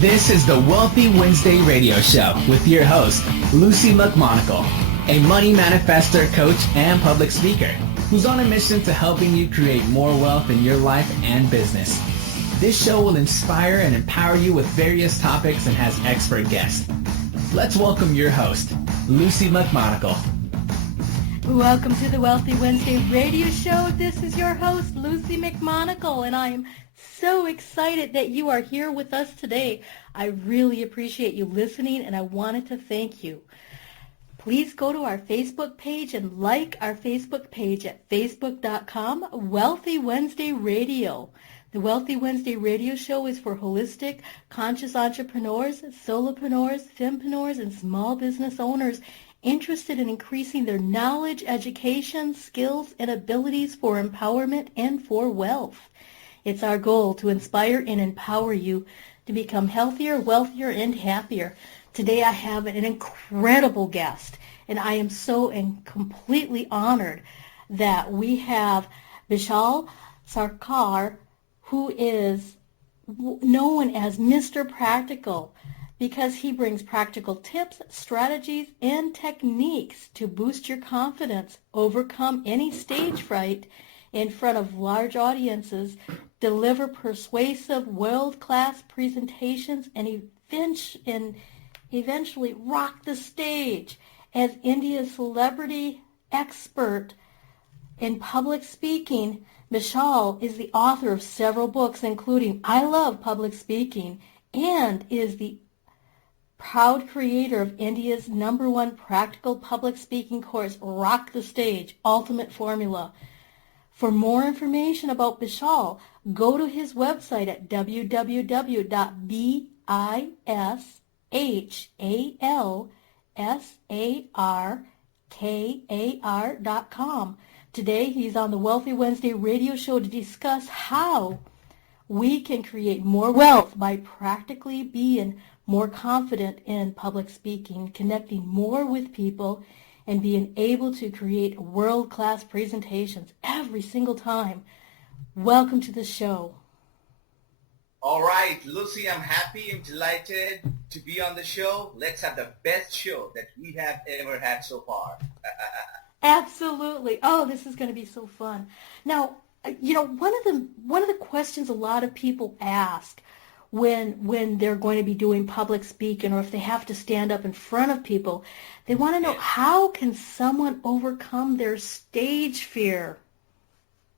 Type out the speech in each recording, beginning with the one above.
This is the Wealthy Wednesday radio show with your host, Luci McMonagle, a money manifestor, coach, and public speaker who's on a mission to helping you create more wealth in your life and business. This show will inspire and empower you with various topics and has expert guests. Let's welcome your host, Luci McMonagle. Welcome to the Wealthy Wednesday radio show. This is your host, Luci McMonagle, and I am so excited that you are here with us today. I really appreciate you listening, and I wanted to thank you. Please go to our Facebook page and like our Facebook page at facebook.com, Wealthy Wednesday Radio. The Wealthy Wednesday radio show is for holistic, conscious entrepreneurs, solopreneurs, fempreneurs, and small business owners interested in increasing their knowledge, education, skills, and abilities for empowerment and for wealth. It's our goal to inspire and empower you to become healthier, wealthier, and happier. Today I have an incredible guest, and I am so completely honored that we have Bishal Sarkar, who is known as Mr. Practical, because he brings practical tips, strategies, and techniques to boost your confidence, overcome any stage fright in front of large audiences, deliver persuasive world-class presentations, and eventually rock the stage as India's celebrity expert in public speaking. Bishal is the author of several books, including I Love Public Speaking, and is the proud creator of India's #1 practical public speaking course, Rock the Stage, Ultimate Formula. For more information about Bishal, go to his website at bishalsarkar.com. Today, he's on the Wealthy Wednesday radio show to discuss how we can create more wealth by practically being more confident in public speaking, connecting more with people, and being able to create world-class presentations every single time. Welcome to the show. All right, Luci, I'm happy and delighted to be on the show. Let's have the best show that we have ever had so far. Absolutely. Oh, this is going to be so fun. Now, one of the questions a lot of people ask when they're going to be doing public speaking, or if they have to stand up in front of people, they want to know, how can someone overcome their stage fear?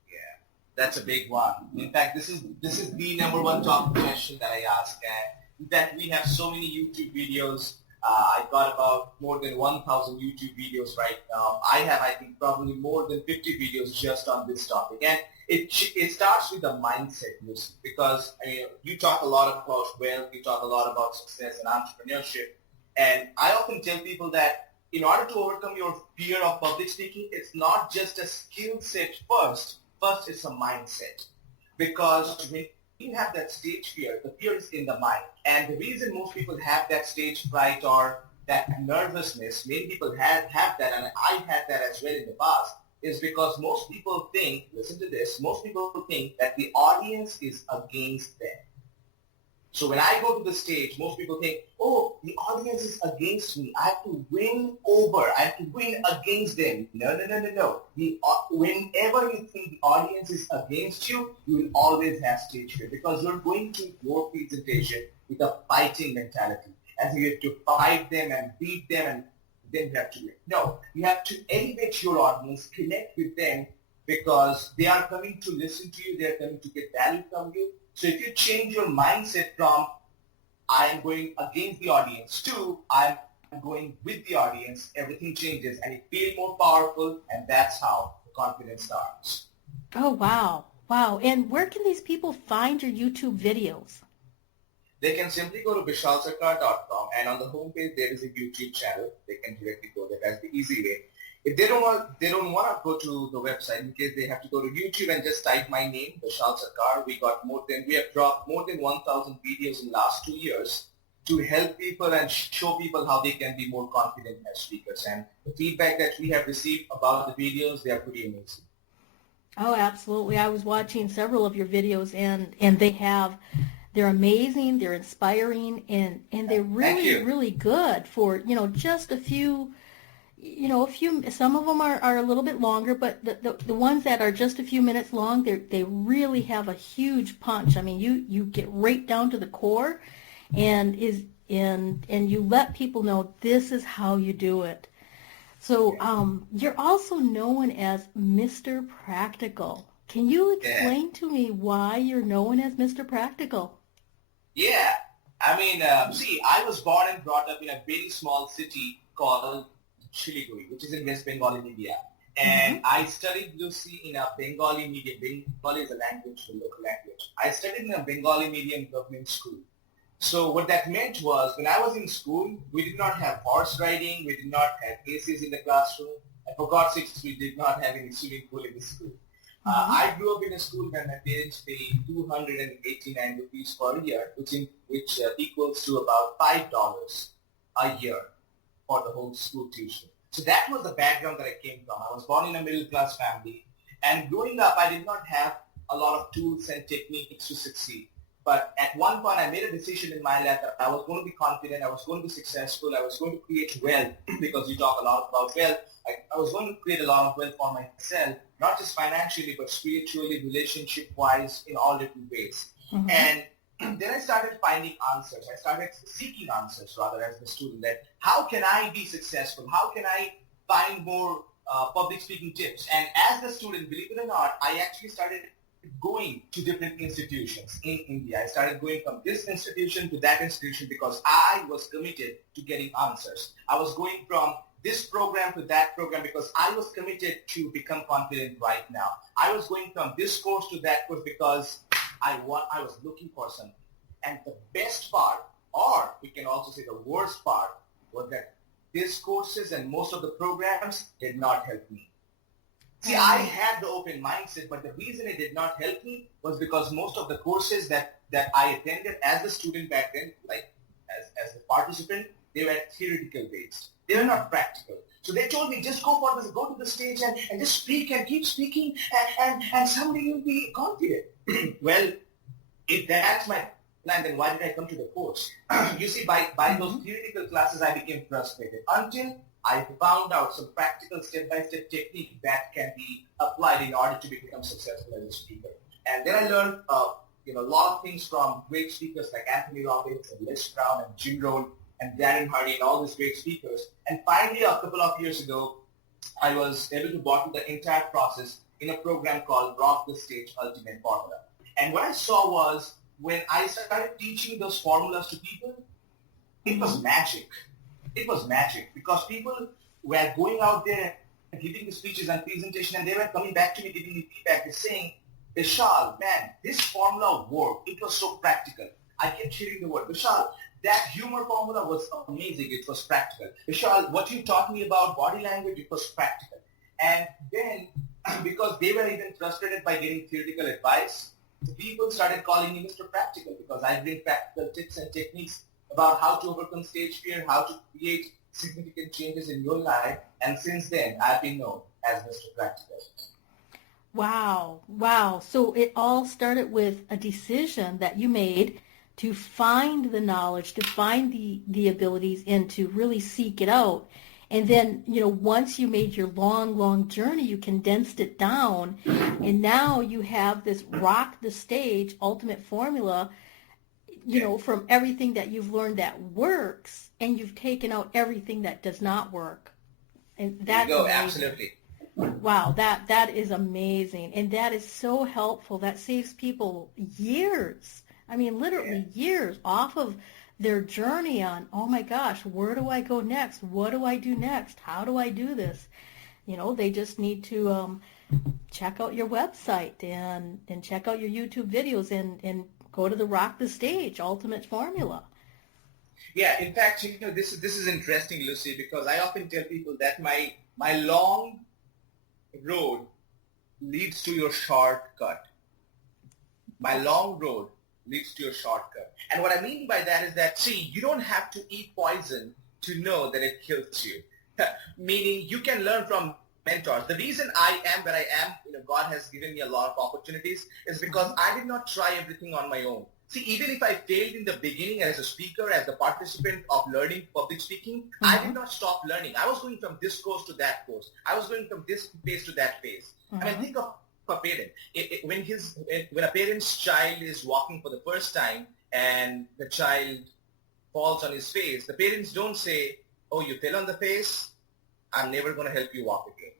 Yeah, that's a big one. In fact, this is the #1 top question that I ask. And in fact, we have so many YouTube videos. I've got about more than 1,000 YouTube videos right now. I have, I think, probably more than 50 videos just on this topic. And it starts with the mindset, Luci, because you talk a lot about wealth, you talk a lot about success and entrepreneurship. And I often tell people that in order to overcome your fear of public speaking, it's not just a skill set first. First, it's a mindset. Because when you have that stage fear, the fear is in the mind. And the reason most people have that stage fright or that nervousness, many people have that, and I had that as well in the past, is because most people think, listen to this, most people think that the audience is against them. So when I go to the stage, most people think, oh, the audience is against me. I have to win over. I have to win against them. No. Whenever you think the audience is against you, you will always have stage fear, because you're going to your presentation with a fighting mentality. As you have to fight them and beat them, and then you have to win. No, you have to elevate your audience, connect with them, because they are coming to listen to you. They are coming to get value from you. So if you change your mindset from I am going against the audience to I am going with the audience, everything changes and you feel more powerful, and that's how the confidence starts. Oh, wow. Wow. And where can these people find your YouTube videos? They can simply go to bishalsarkar.com, and on the homepage there is a YouTube channel. They can directly go there. That's the easy way. If they don't want to go to the website, in case they have to go to YouTube and just type my name, Bishal Sarkar. We have dropped more than 1,000 videos in the last 2 years to help people and show people how they can be more confident as speakers. And the feedback that we have received about the videos, they are pretty amazing. Oh, absolutely. I was watching several of your videos, and they have They're amazing, they're inspiring, and they're really, really good for, just a few, some of them are a little bit longer, but the ones that are just a few minutes long, they really have a huge punch. I mean, you get right down to the core, and you let people know this is how you do it. So you're also known as Mr. Practical. Can you explain to me why you're known as Mr. Practical? Yeah. I mean, see, I was born and brought up in a very small city called Shiliguri, which is in West Bengal in India. And I studied, Lucy, in a Bengali medium. Bengali is a language, the local language. I studied in a Bengali medium government school. So what that meant was, when I was in school, we did not have horse riding, we did not have ACs in the classroom, and for God's sakes, we did not have any swimming pool in the school. I grew up in a school where my parents paid 289 rupees per year, which equals to about $5 a year for the whole school tuition. So that was the background that I came from. I was born in a middle-class family, and growing up, I did not have a lot of tools and techniques to succeed. But at one point, I made a decision in my life that I was going to be confident, I was going to be successful, I was going to create wealth, because you talk a lot about wealth. I was going to create a lot of wealth for myself, not just financially, but spiritually, relationship-wise, in all different ways. And then I started finding answers. I started seeking answers, rather, as a student, that how can I be successful? How can I find more public speaking tips? And as a student, believe it or not, I actually started going to different institutions in India. I started going from this institution to that institution because I was committed to getting answers. I was going from this program to that program because I was committed to become confident right now. I was going from this course to that course because I was looking for something. And the best part, or we can also say the worst part, was that these courses and most of the programs did not help me. See, I had the open mindset, but the reason it did not help me was because most of the courses that I attended as a student back then, like as a participant, they were theoretical based. They were not practical. So they told me, just go for this, go to the stage and just speak and keep speaking and someday you'll be confident. Well, if that's my plan, then why did I come to the course? You see, by those theoretical classes, I became frustrated until I found out some practical step-by-step technique that can be applied in order to become successful as a speaker. And then I learned a lot of things from great speakers like Anthony Robbins and Les Brown and Jim Rohn and Darren Hardy and all these great speakers. And finally, a couple of years ago, I was able to bottle the entire process in a program called Rock the Stage Ultimate Formula. And what I saw was, when I started teaching those formulas to people, it was magic. It was magic because people were going out there and giving the speeches and presentation, and they were coming back to me giving me feedback. They're saying, Bishal, man, this formula worked. It was so practical. I kept hearing the word, Bishal, that humor formula was amazing. It was practical. Bishal, what you taught me about body language, it was practical. And then, because they were even frustrated by getting theoretical advice, the people started calling me Mr. Practical because I bring practical tips and techniques about how to overcome stage fear, how to create significant changes in your life. And since then, I've been known as Mr. Practical. Wow. So it all started with a decision that you made to find the knowledge, to find the abilities, and to really seek it out. And then, once you made your long journey, you condensed it down. And now you have this Rock the Stage ultimate formula, from everything that you've learned that works, and you've taken out everything that does not work. And that's there you go, amazing. absolutely. Wow, that is amazing. And that is so helpful. That saves people years. I mean, literally years off of their journey on, oh my gosh, where do I go next? What do I do next? How do I do this? They just need to check out your website and check out your YouTube videos and go to the Rock the Stage Ultimate Formula. Yeah, in fact, this is interesting, Lucy, because I often tell people that my long road leads to your shortcut. My long road leads to your shortcut. And what I mean by that is that, see, you don't have to eat poison to know that it kills you. Meaning you can learn from mentors. The reason I am where I am, God has given me a lot of opportunities, is because I did not try everything on my own. See, even if I failed in the beginning as a speaker, as the participant of learning public speaking, I did not stop learning. I was going from this course to that course. I was going from this phase to that phase. I mean, think of a parent. When a parent's child is walking for the first time and the child falls on his face, the parents don't say, oh, you fell on the face, I'm never going to help you walk again.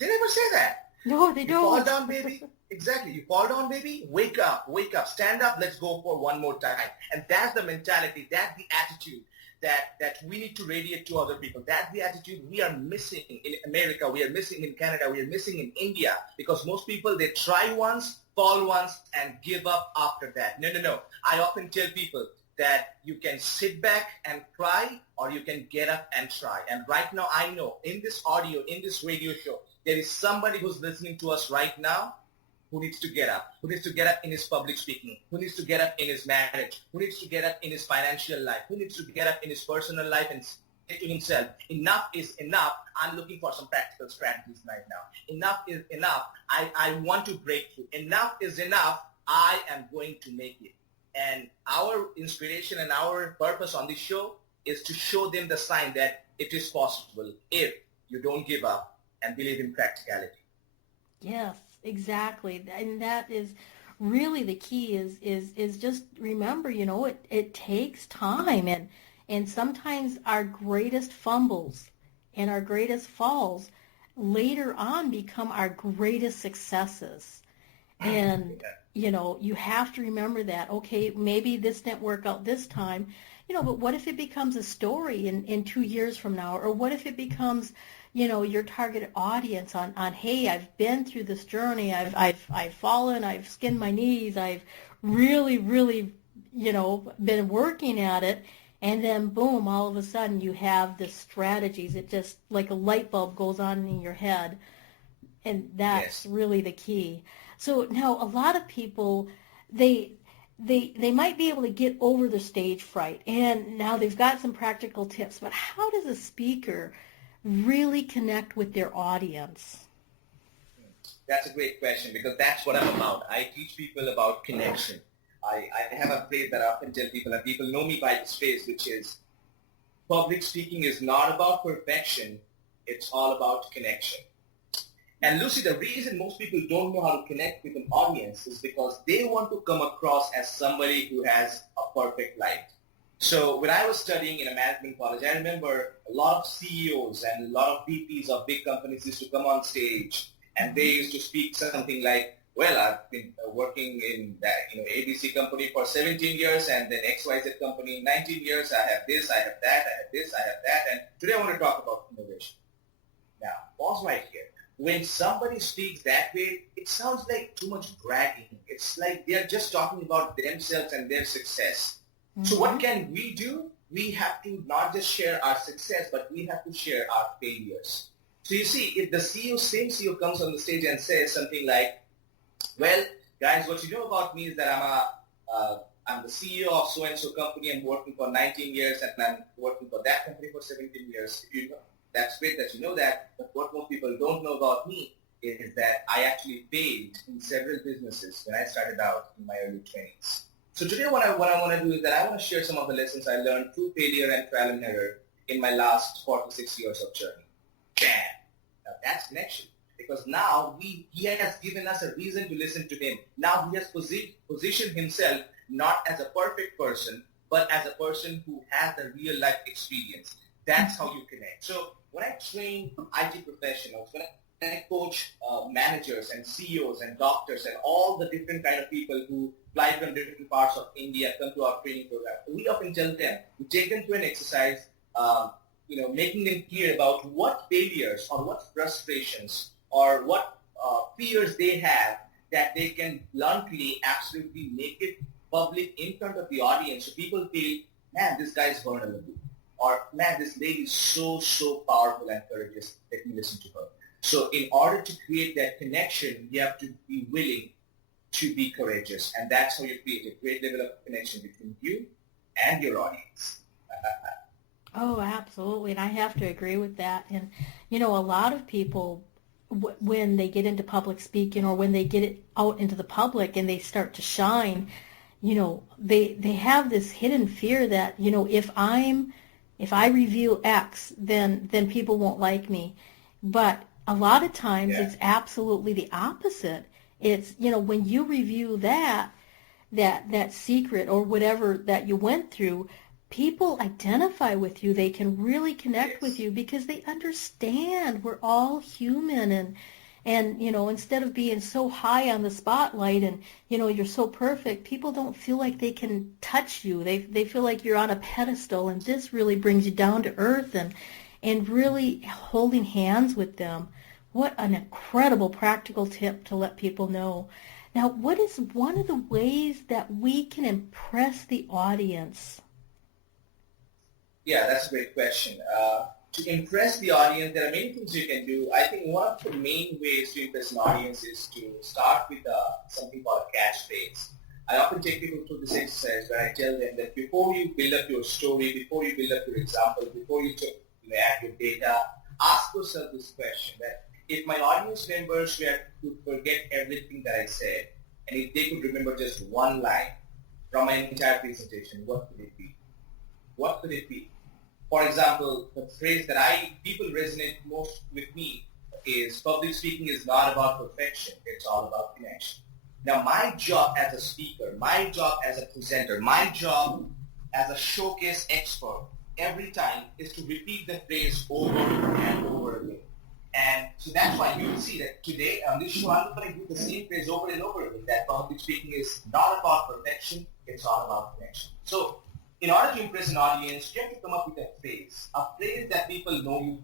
They never say that. No, they don't. You fall down, baby. Exactly. You fall down, baby. Wake up. Stand up. Let's go for one more time. And that's the mentality. That's the attitude that we need to radiate to other people. That's the attitude we are missing in America. We are missing in Canada. We are missing in India. Because most people, they try once, fall once, and give up after that. No. I often tell people that you can sit back and cry, or you can get up and try. And right now, I know in this audio, in this radio show, there is somebody who's listening to us right now who needs to get up, who needs to get up in his public speaking, who needs to get up in his marriage, who needs to get up in his financial life, who needs to get up in his personal life and say to himself, enough is enough. I'm looking for some practical strategies right now. Enough is enough. I want to break through. Enough is enough. I am going to make it. And our inspiration and our purpose on this show is to show them the sign that it is possible if you don't give up and believe in practicality. Yes, exactly. And that is really the key is just remember, it takes time, and sometimes our greatest fumbles and our greatest falls later on become our greatest successes. And you have to remember that, okay, maybe this didn't work out this time, but what if it becomes a story in 2 years from now? Or what if it becomes, your targeted audience on, hey, I've been through this journey. I've fallen. I've skinned my knees. I've really, really, been working at it. And then, boom, all of a sudden you have the strategies. It just like a light bulb goes on in your head. And that's really the key. So now a lot of people, they might be able to get over the stage fright, and now they've got some practical tips. But how does a speaker really connect with their audience? That's a great question, because that's what I'm about. I teach people about connection. I have a phrase that I often tell people, and people know me by this phrase, which is public speaking is not about perfection. It's all about connection. And Lucy, the reason most people don't know how to connect with an audience is because they want to come across as somebody who has a perfect life. So when I was studying in a management college, I remember a lot of CEOs and a lot of VPs of big companies used to come on stage, and they used to speak something like, well, I've been working in that, ABC company for 17 years and then XYZ company 19 years. I have this, I have that, I have this, I have that. And today I want to talk about innovation. Now, pause right here. When somebody speaks that way, it sounds like too much bragging. It's like they're just talking about themselves and their success. So what can we do? We have to not just share our success, but we have to share our failures. So you see, if the same CEO comes on the stage and says something like, well, guys, what you know about me is that I'm the CEO of so-and-so company. I'm working for 19 years and I'm working for that company for 17 years. If you know, that's great that you know that, but what most people don't know about me is that I actually failed in several businesses when I started out in my early 20s. So today what I want to do is that I want to share some of the lessons I learned through failure and trial and error in my last 4 to 6 years of journey. Bam! Now that's connection, because now he has given us a reason to listen to him. Now he has positioned himself not as a perfect person, but as a person who has a real life experience. That's how you connect. So when I train IT professionals, when I coach managers and CEOs and doctors and all the different kind of people who fly from different parts of India, come to our training program, we often tell them, we take them through an exercise, making them clear about what failures or what frustrations or what fears they have that they can bluntly, absolutely make it public in front of the audience, so people feel, man, this guy's vulnerable. Or, man, this lady is so powerful and courageous. Let me listen to her. So in order to create that connection, you have to be willing to be courageous. And that's how you create a great level of connection between you and your audience. Oh, absolutely. And I have to agree with that. And, a lot of people, when they get into public speaking or when they get it out into the public and they start to shine, they have this hidden fear that, if I reveal X, then people won't like me. But a lot of times it's absolutely the opposite. It's, when you review that secret or whatever that you went through, people identify with you. They can really connect with you because they understand we're all human, and instead of being so high on the spotlight and you're so perfect, people don't feel like they can touch you. They feel like you're on a pedestal, and this really brings you down to earth and really holding hands with them. What an incredible practical tip to let people know. Now, what is one of the ways that we can impress the audience? Yeah, that's a great question. To impress the audience, there are many things you can do. I think one of the main ways to impress an audience is to start with something called a catchphrase. I often take people through this exercise where I tell them that before you build up your story, before you build up your example, before you add your data, ask yourself this question, that if my audience members were to forget everything that I said, and if they could remember just one line from my entire presentation, what could it be? What could it be? For example, the phrase that people resonate most with me is public speaking is not about perfection, it's all about connection. Now, my job as a speaker, my job as a presenter, my job as a showcase expert every time is to repeat the phrase over and over again. And so that's why you will see that today on this show, I'm going to do the same phrase over and over again, that public speaking is not about perfection, it's all about connection. So in order to impress an audience, you have to come up with a phrase that people know you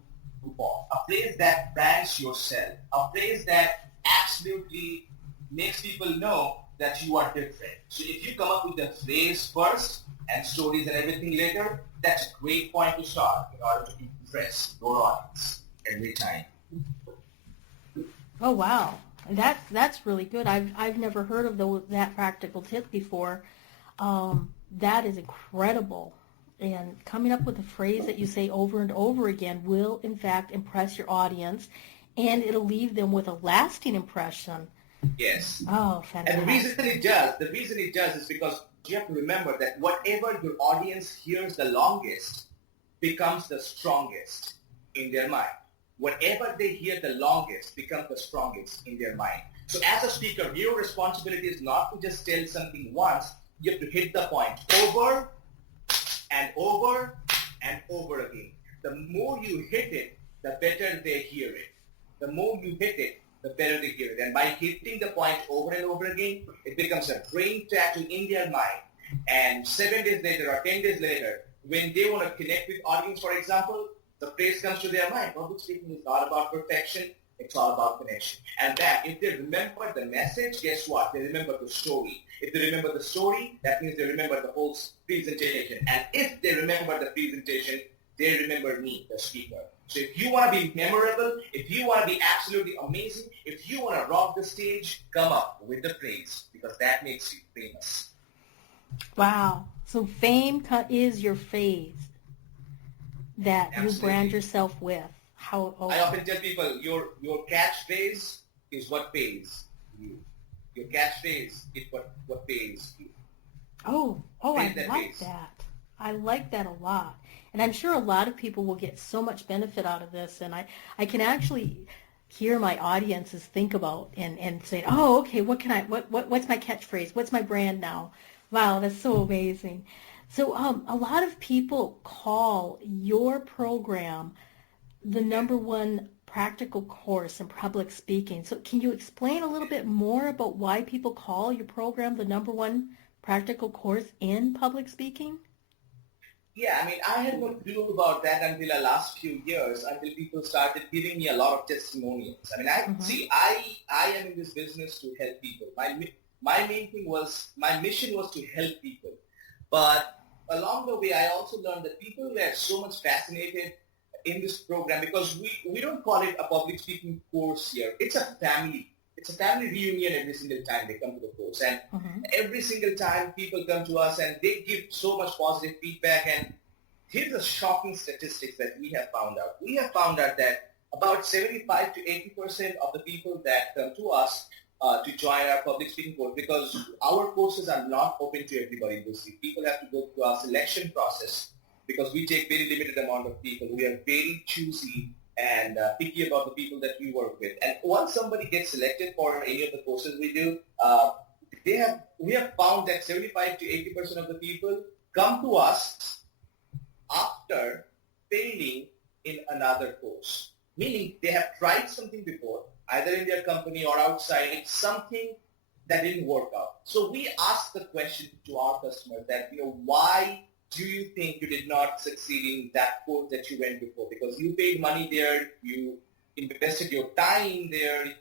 for, a phrase that brands yourself, a phrase that absolutely makes people know that you are different. So if you come up with the phrase first and stories and everything later, that's a great point to start in order to impress your audience every time. Oh, wow. That's really good. I've never heard of that practical tip before. That is incredible. And coming up with a phrase that you say over and over again will, in fact, impress your audience, and it'll leave them with a lasting impression. Yes. Oh, fantastic. And the reason it does is because you have to remember that whatever your audience hears the longest becomes the strongest in their mind. Whatever they hear the longest becomes the strongest in their mind. So as a speaker, your responsibility is not to just tell something once. You have to hit the point over and over and over again. The more you hit it, the better they hear it. The more you hit it, the better they hear it. And by hitting the point over and over again, it becomes a brain tattoo in their mind. And 7 days later or 10 days later, when they want to connect with audience, for example, the phrase comes to their mind. Public speaking is not about perfection. It's all about connection. And that, if they remember the message, guess what? They remember the story. If they remember the story, that means they remember the whole presentation. And if they remember the presentation, they remember me, the speaker. So if you want to be memorable, if you want to be absolutely amazing, if you want to rock the stage, come up with the praise, because that makes you famous. Wow. So fame is your phase that Absolutely. You brand yourself with. I often tell people, your catchphrase is what pays you. Your catchphrase is what pays you. Oh, I like that. I like that a lot. And I'm sure a lot of people will get so much benefit out of this. And I can actually hear my audiences think about and say, oh, okay, what's my catchphrase? What's my brand now? Wow, that's so amazing. So a lot of people call your program the number one practical course in public speaking. So can you explain a little bit more about why people call your program the number one practical course in public speaking? Yeah, I mean, I had no clue about that until the last few years, until people started giving me a lot of testimonials. I mean, I am in this business to help people. My mission was to help people. But along the way, I also learned that people were so much fascinated in this program, because we don't call it a public speaking course here. It's a family. It's a family reunion every single time they come to the course. And every single time people come to us and they give so much positive feedback. And here's the shocking statistics that we have found out. We have found out that about 75 to 80% of the people that come to us to join our public speaking course because our courses are not open to everybody, Lucy. People have to go through our selection process because we take very limited amount of people. We are very choosy and picky about the people that we work with. And once somebody gets selected for any of the courses we do, we have found that 75 to 80% of the people come to us after failing in another course. Meaning they have tried something before, either in their company or outside, something that didn't work out. So we ask the question to our customers that, why do you think you did not succeed in that course that you went before? Because you paid money there, you invested your time there,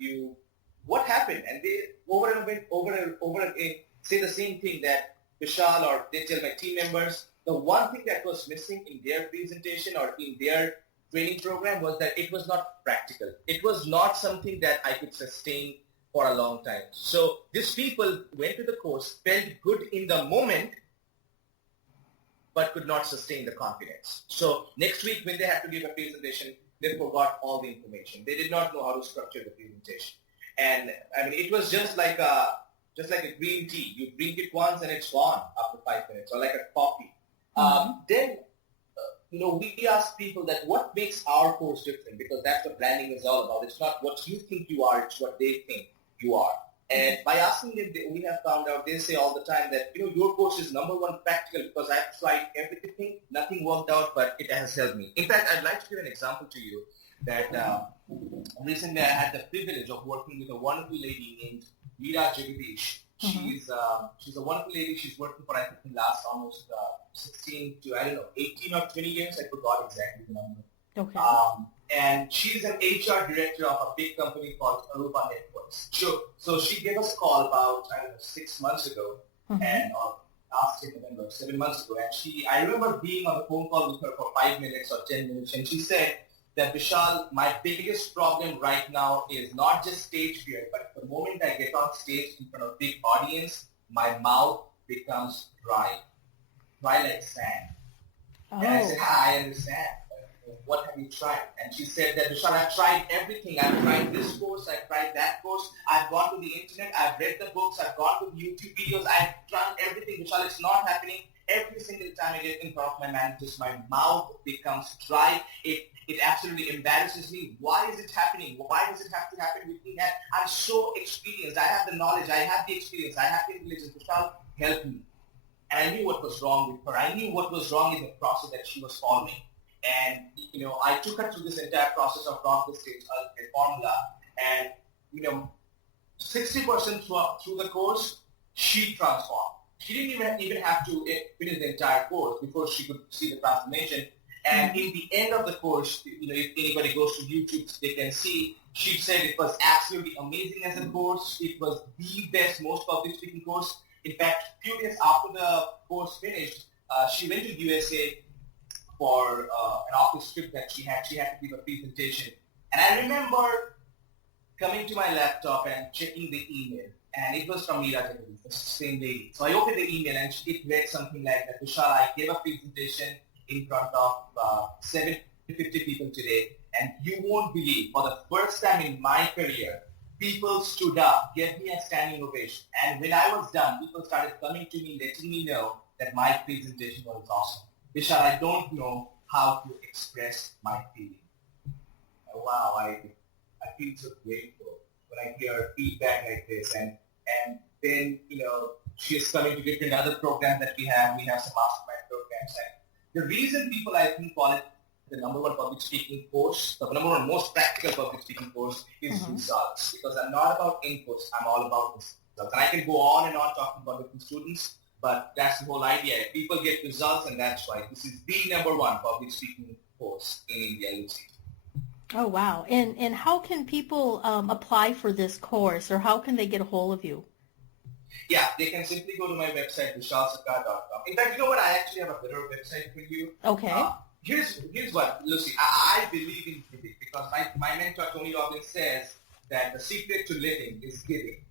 what happened? And they over and over again say the same thing that Bishal, or they tell my team members, the one thing that was missing in their presentation or in their training program was that it was not practical. It was not something that I could sustain for a long time. So these people went to the course, felt good in the moment, but could not sustain the confidence. So next week when they had to give a presentation, they forgot all the information. They did not know how to structure the presentation. And I mean, it was just like a green tea. You drink it once and it's gone after 5 minutes, or like a coffee. Then we ask people that what makes our course different, because that's what branding is all about. It's not what you think you are, it's what they think you are. And by asking them, we have found out, they say all the time that, your course is number one practical because I've tried everything, nothing worked out, but it has helped me. In fact, I'd like to give an example to you that recently I had the privilege of working with a wonderful lady named Meera Jagadish. She's a wonderful lady. She's working for, I think, the last almost 16 to, 18 or 20 years. I forgot exactly the number. Okay. And she's an HR director of a big company called Aruba Networks. So she gave us a call about, 6 months ago, and last November, 7 months ago. And I remember being on the phone call with her for 5 minutes or 10 minutes, and she said that, Bishal, my biggest problem right now is not just stage fear, but the moment I get on stage in front of a big audience, my mouth becomes dry like sand. Oh. And I said, I understand. What have you tried? And she said that, Bishal, I've tried everything. I've tried this course. I've tried that course. I've gone to the internet. I've read the books. I've gone to YouTube videos. I've done everything. Bishal, it's not happening. Every single time I get in front of my managers, my mouth becomes dry. It absolutely embarrasses me. Why is it happening? Why does it have to happen with me? I'm so experienced. I have the knowledge. I have the experience. I have the intelligence. Bishal, help me. And I knew what was wrong with her. I knew what was wrong in the process that she was following. And, I took her through this entire process of Rock the Stage formula. And, 60% through the course, she transformed. She didn't even have to finish the entire course before she could see the transformation. And in the end of the course, if anybody goes to YouTube, they can see, she said it was absolutely amazing as a course. It was the best, most public speaking course. In fact, a few days after the course finished, she went to USA for an office trip that she had. She had to give a presentation. And I remember coming to my laptop and checking the email. And it was from Meera Jagadish, the same lady. So I opened the email and it read something like that. Bishal, I gave a presentation in front of 750 people today. And you won't believe, for the first time in my career, people stood up, gave me a standing ovation. And when I was done, people started coming to me, letting me know that my presentation was awesome. Bishal, I don't know how to express my feeling. Wow, I feel so grateful when I hear feedback like this. And then, she's coming to different other programs that we have. We have some mastermind programs. And the reason people, I think, call it the number one public speaking course, the number one most practical public speaking course is results. Because I'm not about inputs, I'm all about results. And I can go on and on talking about different students, but that's the whole idea. People get results, and that's why this is the number one public speaking course in India, Lucy. Oh, wow. And how can people apply for this course, or how can they get a hold of you? Yeah, they can simply go to my website, bishalsarkar.com. In fact, you know what? I actually have a better website for you. Okay. Here's what, Lucy, I believe in giving, because my mentor, Tony Robbins, says that the secret to living is giving.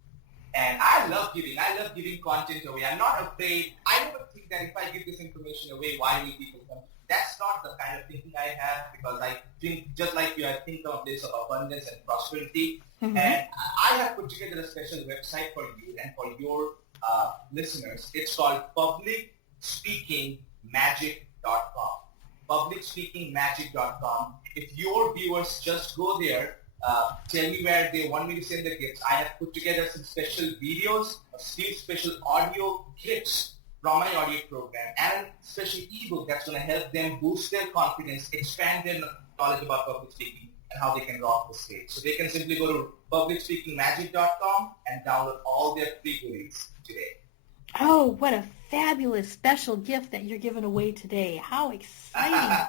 And I love giving. I love giving content away. I'm not afraid. I never think that if I give this information away, why will people come? that's not the kind of thinking I have, because I think, just like you, I think of this of abundance and prosperity. And I have put together a special website for you and for your listeners. It's called publicspeakingmagic.com. publicspeakingmagic.com. If your viewers just go there, tell me where they want me to send the gifts. I have put together some special videos, a few special audio clips from my audio program, and special ebook that's going to help them boost their confidence, expand their knowledge about public speaking, and how they can rock the stage. So they can simply go to publicspeakingmagic.com and download all their free goodies today. Oh, what a fabulous special gift that you're giving away today. How exciting.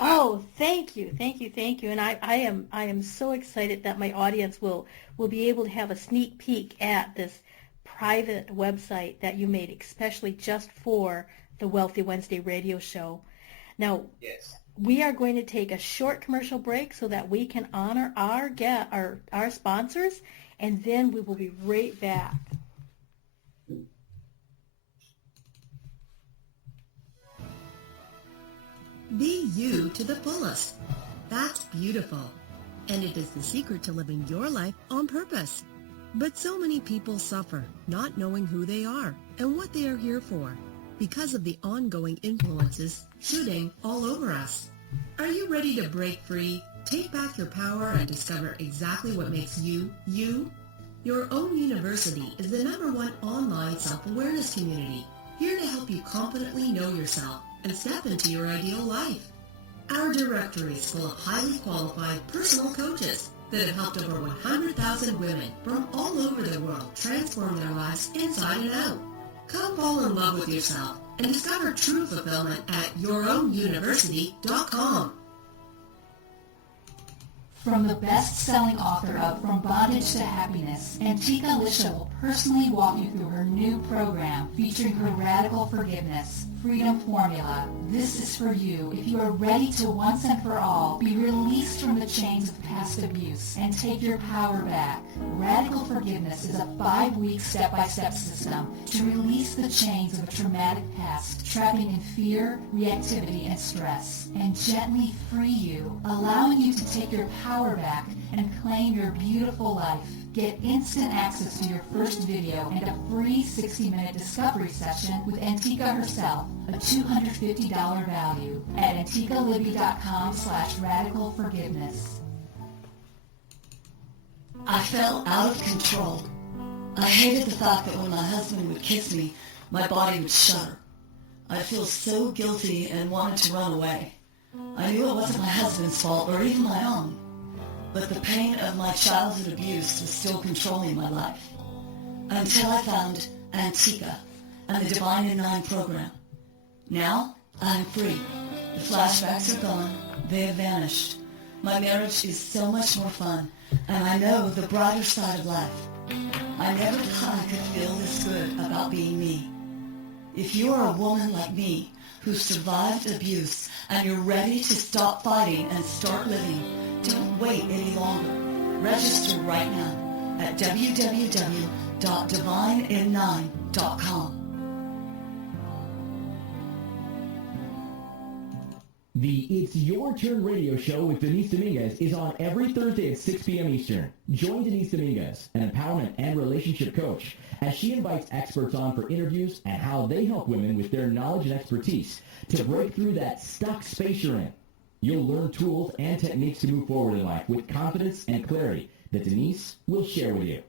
Oh, thank you. And I am so excited that my audience will be able to have a sneak peek at this private website that you made especially just for the Wealthy Wednesday radio show. Now, yes, we are going to take a short commercial break so that we can honor our sponsors, and then we will be right back. Be you to the fullest. That's beautiful. And it is the secret to living your life on purpose. But so many people suffer, not knowing who they are and what they are here for, because of the ongoing influences shooting all over us. Are you ready to break free, take back your power, and discover exactly what makes you, you? Your Own University is the #1 online self-awareness community, here to help you confidently know yourself and step into your ideal life. Our directory is full of highly qualified personal coaches that have helped over 100,000 women from all over the world transform their lives inside and out. Come fall in love with yourself and discover true fulfillment at yourownuniversity.com. From the best-selling author of From Bondage to Happiness, Antika Lisha will personally walk you through her new program featuring her Radical Forgiveness Freedom Formula. This is for you if you are ready to once and for all be released from the chains of past abuse and take your power back. Radical Forgiveness is a 5-week step-by-step system to release the chains of a traumatic past, trapping in fear, reactivity, and stress, and gently free you, allowing you to take your power back and claim your beautiful life. Get instant access to your first video and a free 60-minute discovery session with Antika herself, a $250 value at antikalibby.com/radicalforgiveness. I felt out of control. I hated the fact that when my husband would kiss me, my body would shudder. I'd feel so guilty and wanted to run away. I knew it wasn't my husband's fault or even my own, but the pain of my childhood abuse was still controlling my life. Until I found Antika and the Divine in 9 program. Now, I'm free. The flashbacks are gone. They have vanished. My marriage is so much more fun, and I know the brighter side of life. I never thought I could feel this good about being me. If you are a woman like me who survived abuse and you're ready to stop fighting and start living, don't wait any longer. Register right now at www.divinein9.com. The It's Your Turn radio show with Denise Dominguez is on every Thursday at 6 p.m. Eastern. Join Denise Dominguez, an empowerment and relationship coach, as she invites experts on for interviews and how they help women with their knowledge and expertise to break through that stuck space you're in. You'll learn tools and techniques to move forward in life with confidence and clarity that Denise will share with you.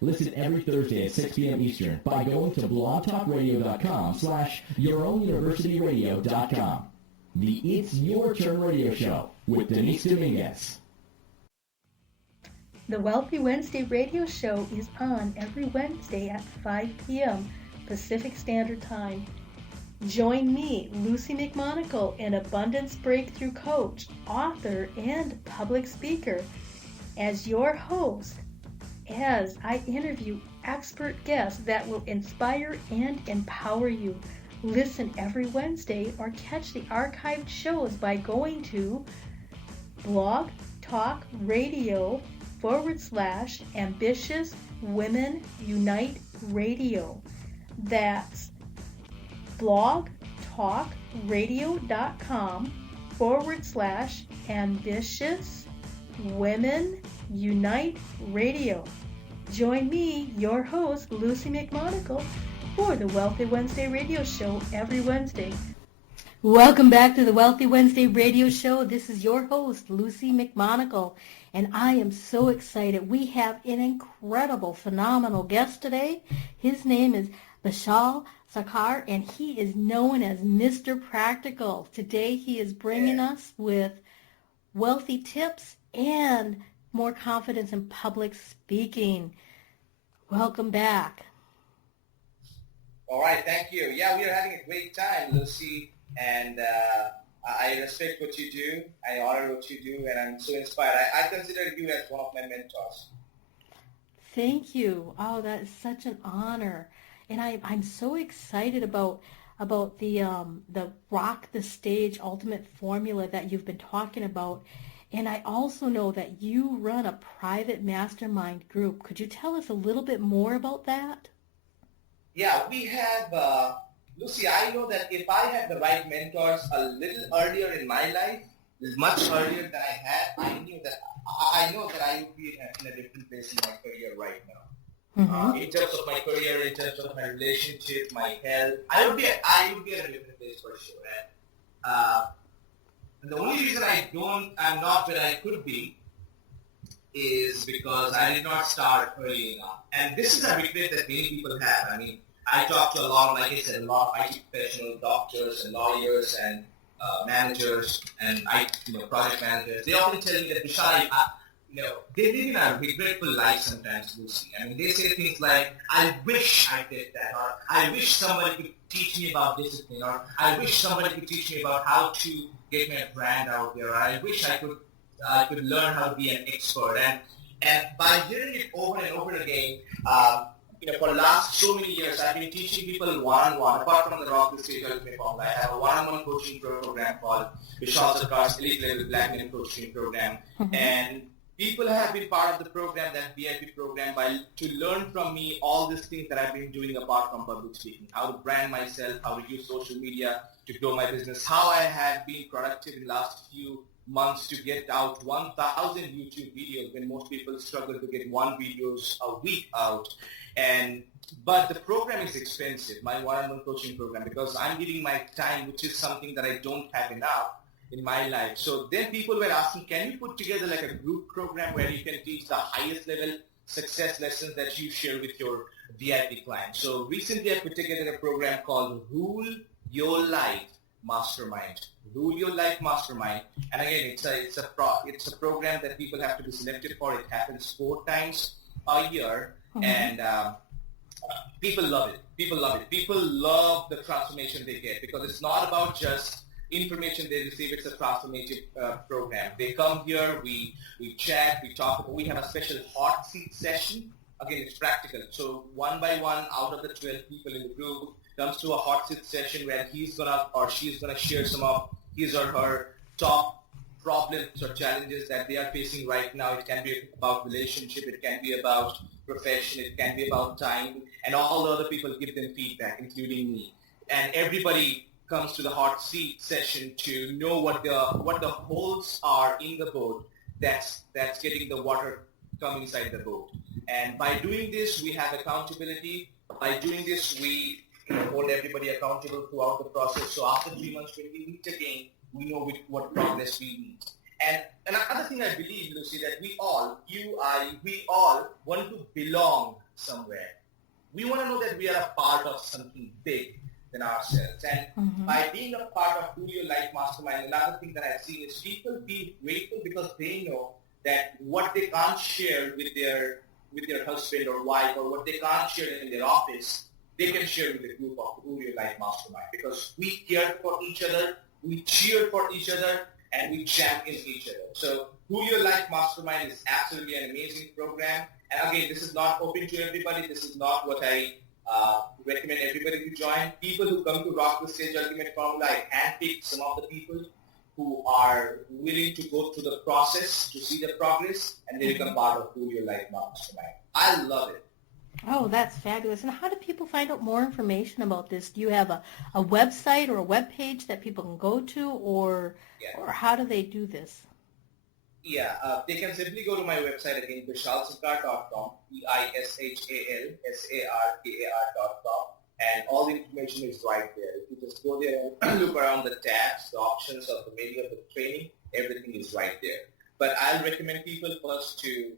Listen every Thursday at 6 p.m. Eastern by going to blogtalkradio.com/yourownuniversityradio.com. The It's Your Turn radio show with Denise Dominguez. The Wealthy Wednesday radio show is on every Wednesday at 5 p.m. Pacific Standard Time. Join me, Luci McMonagle, an abundance breakthrough coach, author, and public speaker, as your host, as I interview expert guests that will inspire and empower you. Listen every Wednesday or catch the archived shows by going to Blog Talk Radio /Ambitious Women Unite Radio. That's Blog blogtalkradio.com/ambitious women unite radio. Join me, your host, Luci McMonagle, for the Wealthy Wednesday radio show every Wednesday. Welcome back to the Wealthy Wednesday radio show. This is your host, Luci McMonagle, and I am so excited. We have an incredible, phenomenal guest today. His name is Bishal Sarkar, and he is known as Mr. Practical. Today he is bringing us with wealthy tips and more confidence in public speaking. Welcome back. All right, thank you. Yeah, we are having a great time, Lucy, and I respect what you do. I honor what you do, and I'm so inspired. I consider you as one of my mentors. Thank you. Oh, that is such an honor, and I'm so excited about the Rock the Stage Ultimate Formula that you've been talking about. And I also know that you run a private mastermind group. Could you tell us a little bit more about that? Yeah, we have, Lucy, I know that if I had the right mentors a little earlier in my life, much earlier than I had, I know that I would be in a different place in my career right now. Mm-hmm. In terms of my career, in terms of my relationship, my health, I would be in a different place for sure. And the only reason I'm not where I could be is because I did not start early enough. And this is a regret that many people have. I mean, I talk to a lot of IT professionals, doctors and lawyers and managers and project managers. They often tell me that, Bishal, they live in a regretful life sometimes, Lucy. I mean, they say things like, I wish I did that, or I wish somebody could teach me about discipline, or I wish somebody could teach me about how to get my brand out there, or I wish I could learn how to be an expert. And by hearing it over and over again, for the last so many years, I've been teaching people one-on-one. Apart from the Rock the Stage Ultimate Formula, I have a one-on-one coaching program called Bishal Sarkar's Elite Level Black Men Coaching Program. Mm-hmm. And people have been part of the program, that VIP program, to learn from me all these things that I've been doing apart from public speaking, how to brand myself, how to use social media to grow my business, how I have been productive in the last few months to get out 1,000 YouTube videos when most people struggle to get one videos a week out. But the program is expensive, my one-on-one coaching program, because I'm giving my time, which is something that I don't have enough in my life. So then people were asking, can you put together like a group program where you can teach the highest level success lessons that you share with your VIP clients? So recently I put together a program called Rule Your Life Mastermind. Rule Your Life Mastermind. And again, it's a program that people have to be selected for. It happens 4 times a year. Mm-hmm. And people love it. People love the transformation they get, because it's not about just information they receive. It's a transformative program. They come here, we chat, we talk. We have a special hot seat session. Again, it's practical. So one by one, out of the 12 people in the group, comes to a hot seat session where he's gonna or she's gonna share some of his or her top problems or challenges that they are facing right now. It can be about relationship, it can be about profession, it can be about time, and all the other people give them feedback, including me. And everybody comes to the hot seat session to know what the holes are in the boat that's getting the water come inside the boat. And by doing this, we have accountability. By doing this, we hold everybody accountable throughout the process. So after 3 months, when we meet again, we know what progress we need. And another thing I believe, Lucy, that we all want to belong somewhere. We want to know that we are a part of something big than ourselves. And by being a part of Rule Your Life Mastermind, another thing that I've seen is people be grateful because they know that what they can't share with their husband or wife, or what they can't share in their office, they can share with the group of Rule Your Life Mastermind, because we care for each other, we cheer for each other, and we champion each other. So Rule Your Life Mastermind is absolutely an amazing program. And again, this is not open to everybody. This is not what I recommend everybody to join. People who come to Rock the Stage Ultimate Formula, I handpick some of the people who are willing to go through the process to see the progress, and they become part of Rule Your Life Mastermind. I love it. Oh, that's fabulous. And how do people find out more information about this? Do you have a website or a web page that people can go to, Yeah. or how do they do this? Yeah, they can simply go to my website again, bishalsarkar.com, bishalsarkar.com, and all the information is right there. If you just go there and look around the tabs, the options of the menu of the training, everything is right there. But I'll recommend people first to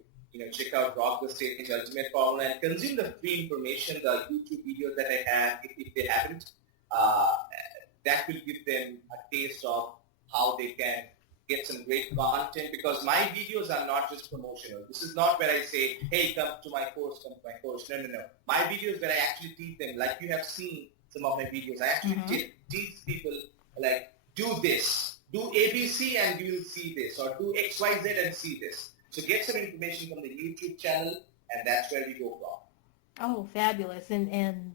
check out Rock the Stage Ultimate Formula and consume the free information, the YouTube videos that I have, if they haven't. That will give them a taste of how they can get some great content, because my videos are not just promotional. This is not where I say, hey, come to my course, come to my course. No. My videos where I actually teach them, like you have seen some of my videos, I actually teach people, like, do this, do ABC and you will see this, or do XYZ and see this. So get some information from the YouTube channel, and that's where we go from. Oh, fabulous. And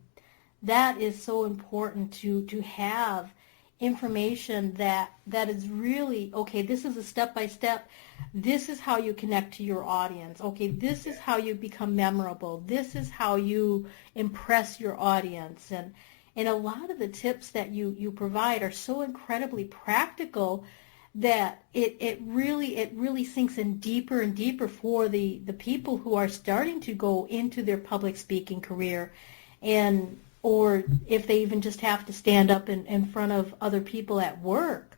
that is so important to have information that is really, okay, this is a step-by-step. This is how you connect to your audience. Okay, this is how you become memorable. This is how you impress your audience. And a lot of the tips that you provide are so incredibly practical that it really sinks in deeper and deeper for the people who are starting to go into their public speaking career, or if they even just have to stand up in front of other people at work.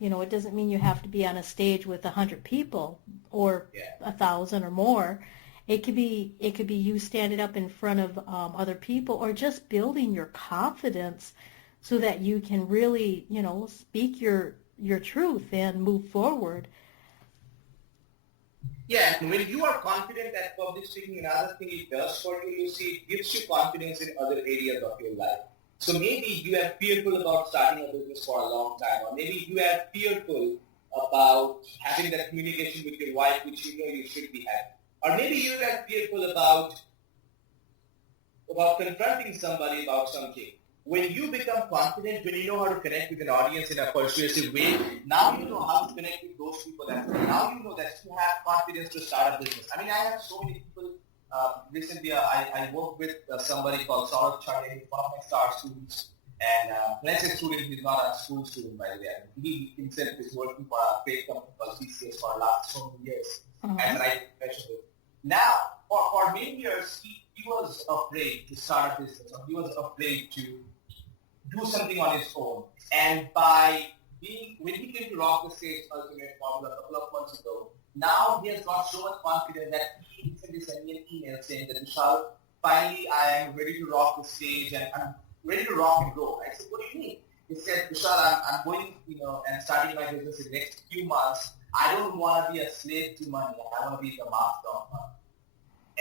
It doesn't mean you have to be on a stage with 100 people or 1,000 or more. It could be you standing up in front of other people, or just building your confidence so that you can really, speak your truth and move forward. Yeah, and when you are confident at public speaking, another thing it does for you, it gives you confidence in other areas of your life. So maybe you are fearful about starting a business for a long time, or maybe you are fearful about having that communication with your wife, which you know you should be having. Or maybe you are fearful about confronting somebody about something. When you become confident, when you know how to connect with an audience in a persuasive way, now you know how to connect with those people as well. Now you know that you have confidence to start a business. I mean, I have so many people. Recently, I worked with somebody called Saurabh Chade, one of my star students. And when I say student, he's not a school student, by the way. He himself is working for a great company called TCS for the last so many years. And I mentioned it. Now, for many years, he was afraid to start a business, or he was afraid to do something on his own. And when he came to Rock the Stage Ultimate Formula a couple of months ago, now he has got so much confidence that he recently sent me an email saying that, Vishal, finally I am ready to rock the stage and I'm ready to rock and roll. I said, what do you mean? He said, Vishal, I'm going, and starting my business in the next few months. I don't want to be a slave to money. I want to be the master of money.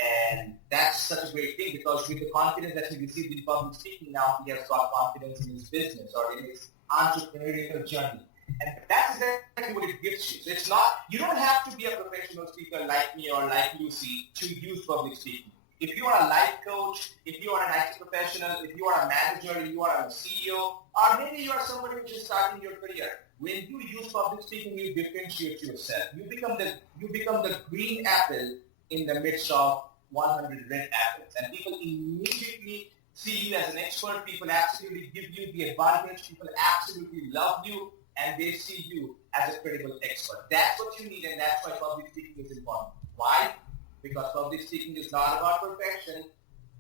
And that's such a great thing, because with the confidence that he received in public speaking, now he has got confidence in his business or in his entrepreneurial journey. And that's exactly what it gives you. So it's not, you don't have to be a professional speaker like me or like Lucy to use public speaking. If you are a life coach, if you are an IT professional, if you are a manager, if you are a CEO, or maybe you are somebody who is just starting your career, when you use public speaking, you differentiate yourself. You become the green apple in the midst of 100 red apples, and people immediately see you as an expert. People absolutely give you the advantage. People absolutely love you, and they see you as a credible expert. That's what you need, and that's why public speaking is important. Why? Because public speaking is not about perfection.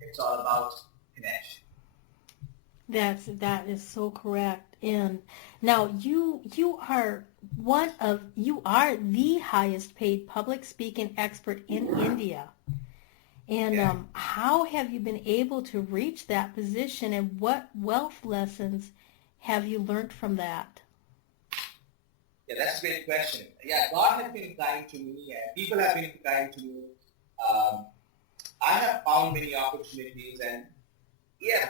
It's all about connection. That is so correct. And now you are the highest paid public speaking expert in India. And how have you been able to reach that position, and what wealth lessons have you learned from that? Yeah, that's a great question. Yeah, God has been kind to me, and people have been kind to me. I have found many opportunities, and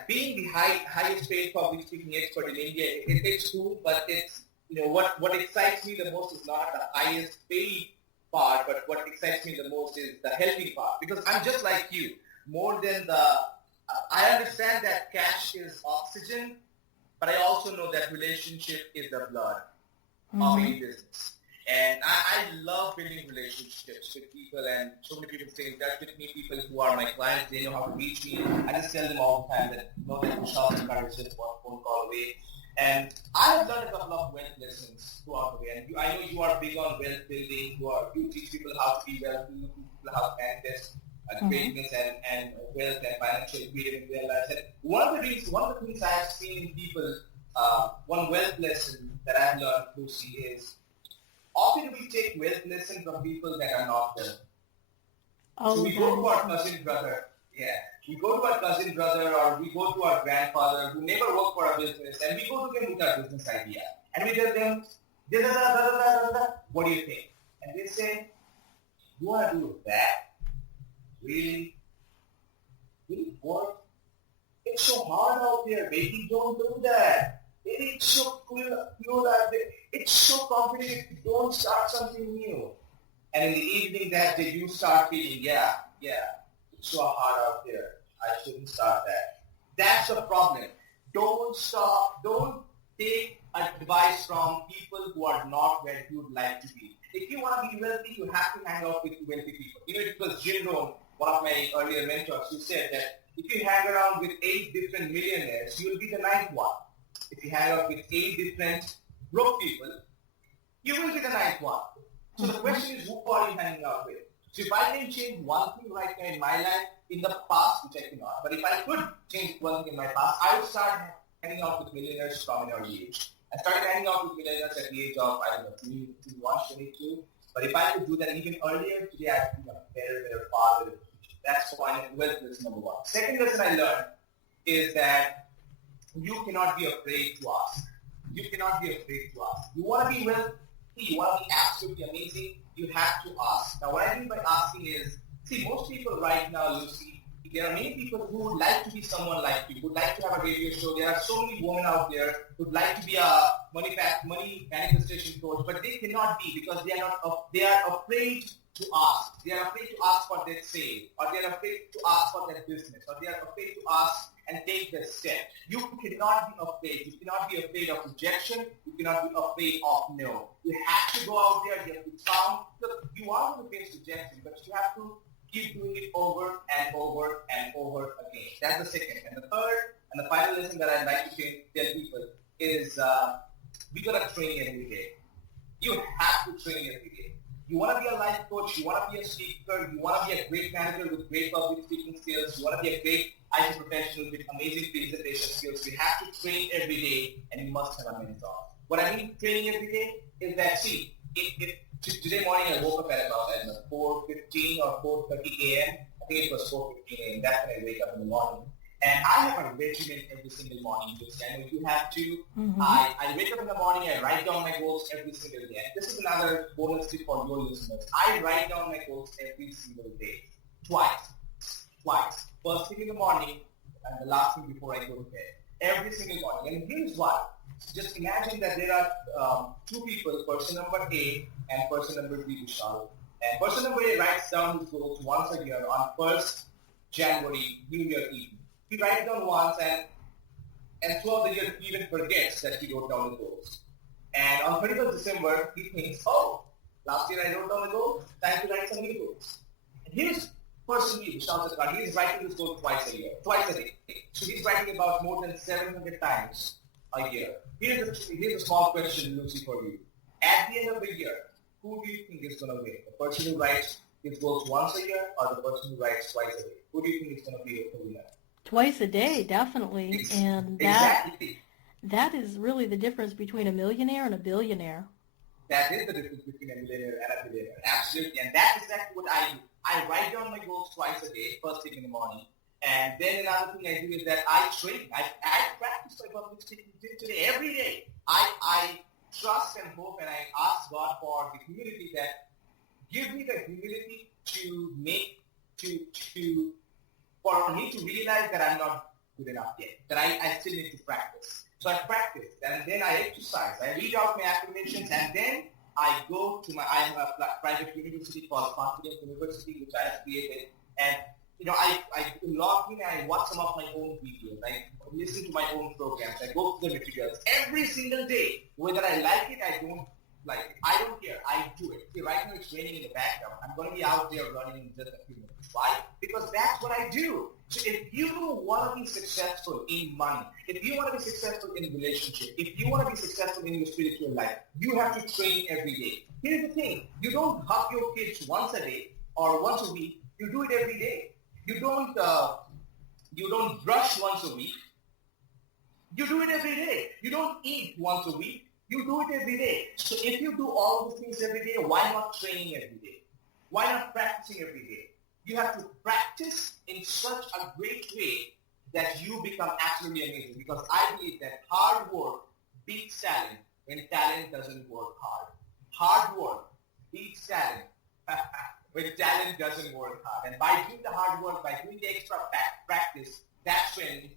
being the highest paid public speaking expert in India, it's cool, but it's, what excites me the most is not the highest paid part, but what excites me the most is the helping part, because I'm just like you. More than I understand that cash is oxygen, but I also know that relationship is the blood of any business. And I love building relationships with people, and so many people stay in touch with me. People who are my clients, they know how to reach me. I just tell them all the time that know that Bishal Sarkar is just one phone call away. And I have learned a couple of wealth lessons throughout the way. And I know you are big on wealth building. You teach people how to be wealthy, you teach people how to manifest greatness and wealth and financial freedom in their lives. And one of the things I have seen in people, one wealth lesson that I've learned, Lucy, is often we take wealth lessons from people that are not there. So we go to our cousin brother, we go to our cousin brother or we go to our grandfather who never worked for a business, and we go to them with our business idea. And we tell them, what do you think? And they say, you want to do that? Really? Really? What? It's so hard out there, baby. Don't do that. It's so cool out there. It's so complicated. Don't start something new. And in the evening that day, you start feeling, it's so hard out there. I shouldn't start that. That's the problem. Don't stop. Don't take advice from people who are not where you would like to be. If you want to be wealthy, you have to hang out with wealthy people. It was Jim Rohn, one of my earlier mentors, who said that if you hang around with 8 different millionaires, you'll be the 9th one. If you hang out with 8 different broke people, you will be the 9th one. So the question is, who are you hanging out with? So if I can change one thing right now in my life, in the past, which I cannot, but if I could change one thing in my past, I would start hanging out with millionaires from an early age. I started hanging out with millionaires at the age of, 21, 22. But if I could do that even earlier, today I'd be a very, very positive. That's why wealth is number one. Second lesson I learned is that you cannot be afraid to ask. You cannot be afraid to ask. You want to be wealthy, you want to be absolutely amazing, you have to ask. Now what I mean by asking is, see, most people right now, Lucy, there are many people who would like to be someone like you, who would like to have a radio show. There are so many women out there who would like to be a money manifestation coach, but they cannot be because they are afraid to ask. They are afraid to ask for their sale, or they are afraid to ask for their business, or they are afraid to ask and take the step. You cannot be afraid. You cannot be afraid of rejection. You cannot be afraid of no. You have to go out there. You have to found. Look, you are going to face rejection, but you have to keep doing it over and over and over again. That's the second. And the third and the final lesson that I'd like to tell people is we got to train every day. You have to train every day. You want to be a life coach, you want to be a speaker, you want to be a great manager with great public speaking skills, you want to be a great IT professional with amazing presentation skills. You have to train every day, and you must have a mentor. What I mean training every day is that, see, today morning I woke up at about 4:15 or 4:30 a.m. I think it was 4:15 a.m. That's when I wake up in the morning. And I have a regimen every single morning. I know you have to. I wake up in the morning, I write down my goals every single day. And this is another bonus tip for your listeners. I write down my goals every single day. Twice. First thing in the morning and the last thing before I go to bed. Every single morning. And here's why. Just imagine that there are 2 people, person number A and person number B, Bishal. And person number A writes down his goals once a year on 1st January, New Year Eve. He writes down once and throughout the year he even forgets that he wrote down the goals. And on 31st December, he thinks, oh, last year I wrote down the goal, time to write some new goals. And here's person B, Bishal Sarkar, he is writing this goal twice a day. So he's writing about more than 700 times a year. Here's a small question, Lucy, for you. At the end of the year, who do you think is going to win? The person who writes his goals once a year or the person who writes twice a day? Who do you think is going to be the winner? Twice a day, definitely. And that is really the difference between a millionaire and a billionaire. That is the difference between a millionaire and a billionaire. Absolutely. And that's exactly what I do. I write down my goals twice a day, first thing in the morning. And then another thing I do is that I train. I practice my public speaking today, every day. I trust and hope and I ask God for the humility that give me the humility for me to realize that I'm not good enough yet, that I still need to practice. So I practice, and then I exercise. I read out my affirmations, and then I go to I have a private university called Confidence University, which I have created. And, I log in and I watch some of my own videos. I listen to my own programs. I go through the materials every single day. Whether I like it, I don't, Like, I don't care. I do it. See, right now it's raining in the background. I'm going to be out there running in just a few minutes. Why? Because that's what I do. So if you want to be successful in money, if you want to be successful in a relationship, if you want to be successful in your spiritual life, you have to train every day. Here's the thing. You don't hug your kids once a day or once a week. You do it every day. You don't brush once a week. You do it every day. You don't eat once a week. You do it every day. So if you do all these things every day, why not training every day? Why not practicing every day? You have to practice in such a great way that you become absolutely amazing. Because I believe that hard work beats talent when talent doesn't work hard. Hard work beats talent when talent doesn't work hard. And by doing the hard work, by doing the extra practice, that's when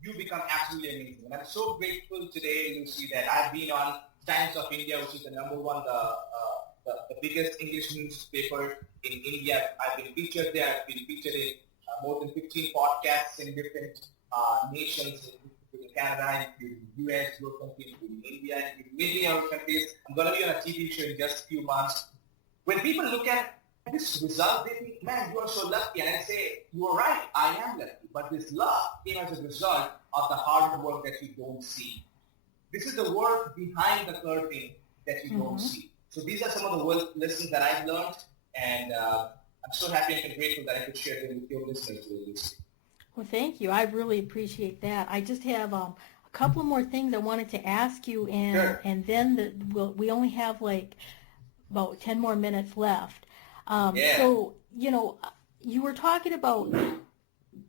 you become absolutely amazing. And I'm so grateful today, Luci, that I've been on Times of India, which is the number one, the biggest English newspaper in India. I've been featured there. I've been featured in more than 15 podcasts in different nations, including Canada, including the US, your country, including India, including many other countries. I'm going to be on a TV show in just a few months. When people look at this result, they think, man, you are so lucky. And I say, you are right, I am lucky. But this luck came as a result of the hard work that you don't see. This is the work behind the curtain that you don't see. So these are some of the lessons that I've learned. And I'm so happy and grateful that I could share them with your listeners today. Well, thank you. I really appreciate that. I just have a couple more things I wanted to ask you, and Sure. and then we only have like about 10 more minutes left. So, you were talking about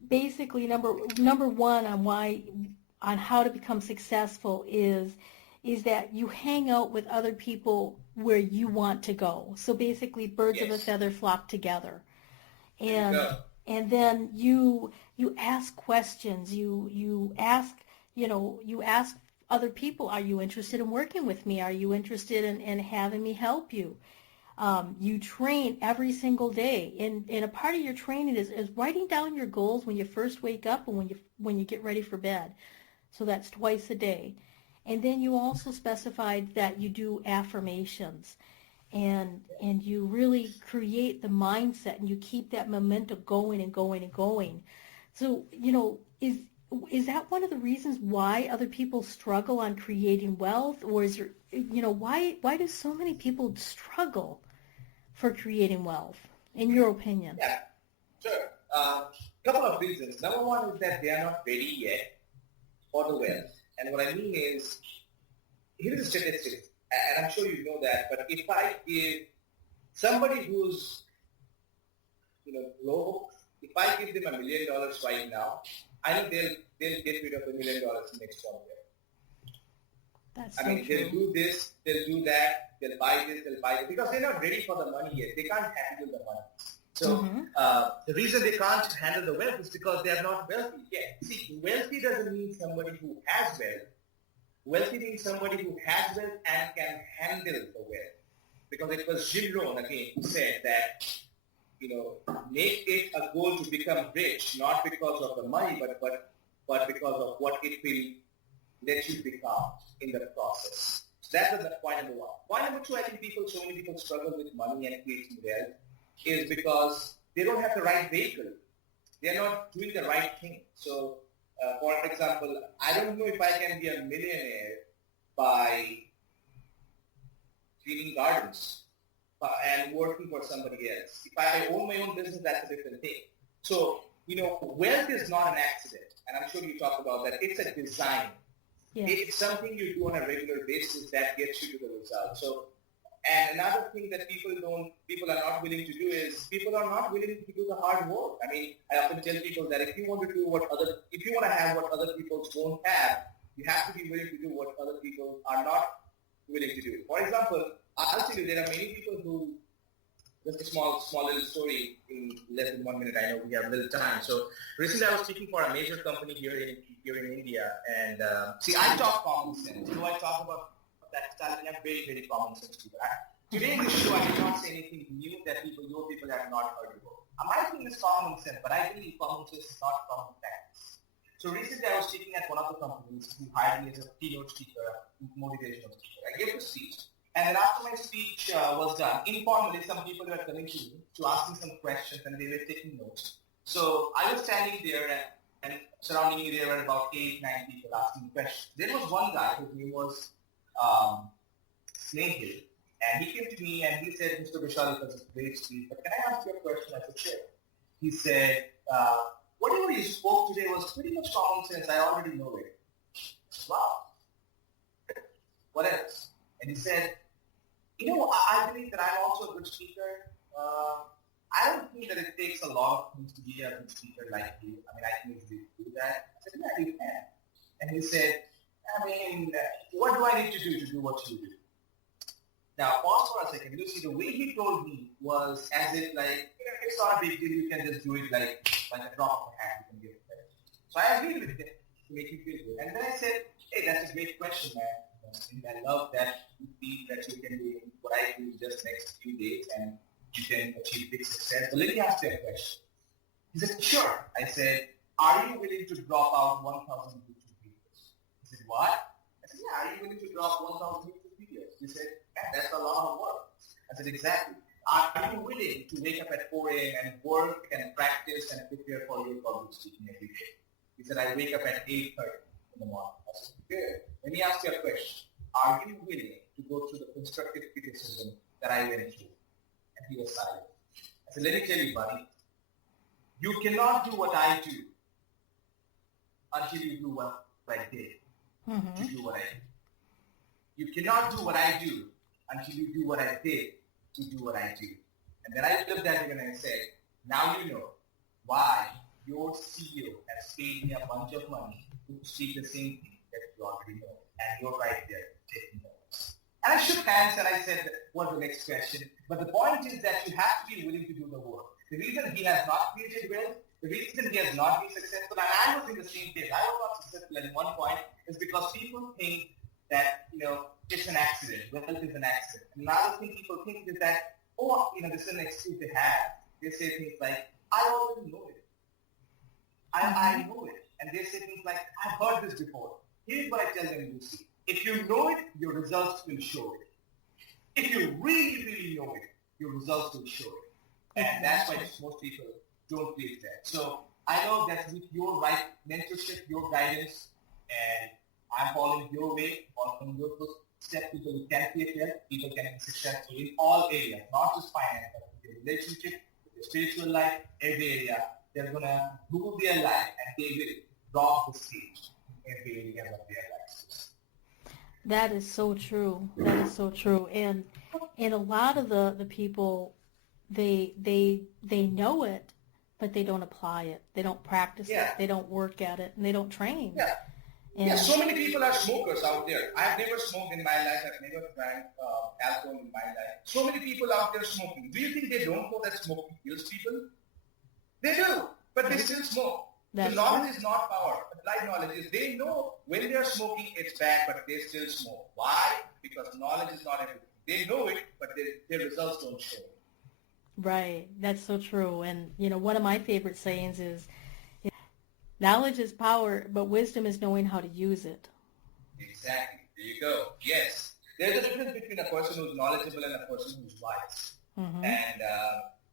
basically number one on how to become successful is that you hang out with other people where you want to go. So basically, birds of a feather flock together. And then you ask questions. You ask other people, are you interested in working with me? Are you interested in having me help you? You train every single day, and a part of your training is writing down your goals when you first wake up and when you get ready for bed. So that's twice a day. And then you also specified that you do affirmations, and you really create the mindset, and you keep that momentum going and going and going. So, is that one of the reasons why other people struggle on creating wealth, or is there, why do so many people struggle for creating wealth, in your opinion? Yeah, sure. Couple of reasons. Number one is that they are not ready yet for the wealth. And what I mean is, here's the statistics, and I'm sure you know that, but if I give somebody who's, broke, if I give them $1 million right now, I know they'll get rid of $1 million next 1 year. That's I mean, they'll do this, they'll do that, they'll buy this, they'll buy it, because they're not ready for the money yet. They can't handle the money. So the reason they can't handle the wealth is because they are not wealthy yet. See, wealthy doesn't mean somebody who has wealth. Wealthy means somebody who has wealth and can handle the wealth. Because it was Jim Rohn, again, who said that, make it a goal to become rich, not because of the money, but because of what it will let you become in the process. So that's the point number one. Point number two, I think so many people struggle with money and creating wealth is because they don't have the right vehicle. They're not doing the right thing. So, for example, I don't know if I can be a millionaire by cleaning gardens and working for somebody else. If I own my own business, that's a different thing. So, wealth is not an accident. And I'm sure you talked about that. It's a design. Yes. It's something you do on a regular basis that gets you to the result. So, and another thing that people are not willing to do is people are not willing to do the hard work. I mean, I often tell people that if you want to have what other people don't have, you have to be willing to do what other people are not willing to do. For example, I'll tell you, there are many people who, just a small little story in less than 1 minute. I know we have little time. So recently I was speaking for a major company here in India, and I talk common sense. So I talk about that style, and I'm very, very common sense people. Today in the show, I did not say anything new that your people have not heard before. My thing is common sense, but I believe common sense is not common practice. So recently I was speaking at one of the companies who hired me as a keynote speaker, motivational speaker. I gave a speech, And then after my speech was done, informally, some people were coming to me to ask me some questions, and they were taking notes. So I was standing there, and surrounding me, there were about 8, 9 people asking questions. There was one guy whose name was Snehil, and he came to me and he said, "Mr. Bishal, it was a great speech, but can I ask you a question?" I said, "Sure." He said, "Whatever you spoke today was pretty much common sense. I already know it." Wow. What else? And he said, I believe that I'm also a good speaker. I don't think that it takes a lot of things to be a good speaker like you. I mean, I can easily do that. I said, yeah, you can. And he said, what do I need to do what you do? Now, pause for a second. Lucy, the way he told me was as if it's not a big deal. You can just do it like a drop of a hat. You can get it there. So I agreed with him to make you feel good. And then I said, hey, that's a great question, man. I love that you feel that you can do what I do just next few days and you can achieve big success. But let me ask you a question. He said, sure. I said, are you willing to drop out 1,000 YouTube videos? He said, what? I said, yeah, are you willing to drop 1,000 YouTube videos? He said, yeah, that's a lot of work. I said, exactly. Are you willing to wake up at 4 a.m. and work and practice and prepare for your public speaking every day? He said, I wake up at 8:30 in the morning. I said, good. Let me ask you a question. Are you willing to go through the constructive criticism that I went through? And he was silent. I said, let me tell you, buddy, you cannot do what I do until you do what I did to do what I did. You cannot do what I do until you do what I did to do what I do. And then I looked at him and I said, now you know why your CEO has paid me a bunch of money to speak the same thing that you already know. And you're right there taking notes. And I shook hands and I said, what's the next question? But the point is that you have to be willing to do the work. The reason he has not created wealth, the reason he has not been successful, and I was in the same case, I was not successful at one point, is because people think that, it's an accident. Wealth is an accident. Another thing people think is that, this is an excuse they have. They say things like, I already know it. I know it. And they say things like, I've heard this before. Here's what I tell them, Lucy. If you know it, your results will show it. If you really, really know it, your results will show it. And that's why most people don't believe that. So I know that with your right mentorship, your guidance, and I'm following your way, following your footsteps, people who can create wealth, people can be successful in all areas, not just finance, but with your relationship, with your spiritual life, every area. They're going to rule their life and they will drop the stage in every area of their lives. That is so true. That is so true. And a lot of the people, they know it, but they don't apply it. They don't practice it. They don't work at it, and they don't train. Yeah, so many people are smokers out there. I've never smoked in my life. I've never drank alcohol in my life. So many people out there smoking. Do you think they don't know that smoking kills people? They do, but they still smoke. The knowledge is not power. Applied knowledge is they know when they're smoking it's bad, but they still smoke. Why? Because knowledge is not everything. They know it, but their results don't show it. Right. That's so true. And, one of my favorite sayings is, knowledge is power, but wisdom is knowing how to use it. Exactly. There you go. Yes. There's a difference between a person who's knowledgeable and a person who's wise. And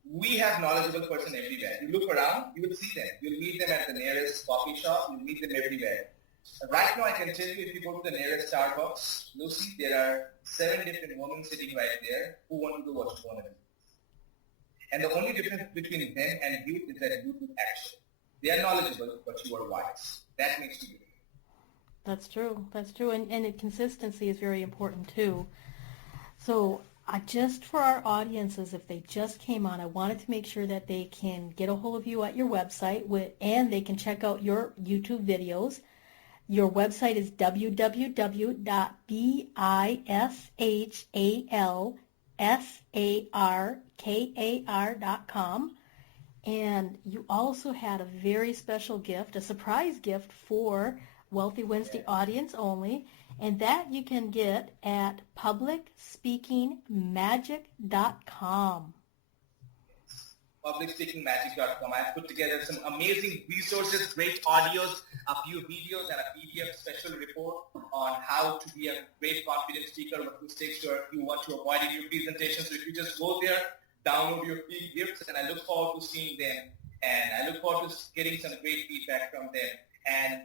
we have knowledgeable person everywhere. You look around, you will see them. You'll meet them at the nearest coffee shop. You'll meet them everywhere. Right now, I can tell you, if you go to the nearest Starbucks, you'll see there are 7 different women sitting right there who want to do what you want to do. And the only difference between them and you is that you do action. They are knowledgeable, but you are wise. That makes you different. That's true. That's true. And consistency is very important, too. So just for our audiences, if they just came on, I wanted to make sure that they can get a hold of you at your website, and they can check out your YouTube videos. Your website is bishalsarkar.com. And you also had a very special gift, a surprise gift for Wealthy Wednesday audience only, and that you can get at publicspeakingmagic.com. publicspeakingmagic.com. I've put together some amazing resources, great audios, a few videos, and a PDF special report on how to be a great confident speaker, what mistakes you want to avoid in your presentation. So if you just go there, download your free gifts, and I look forward to seeing them. And I look forward to getting some great feedback from them. And,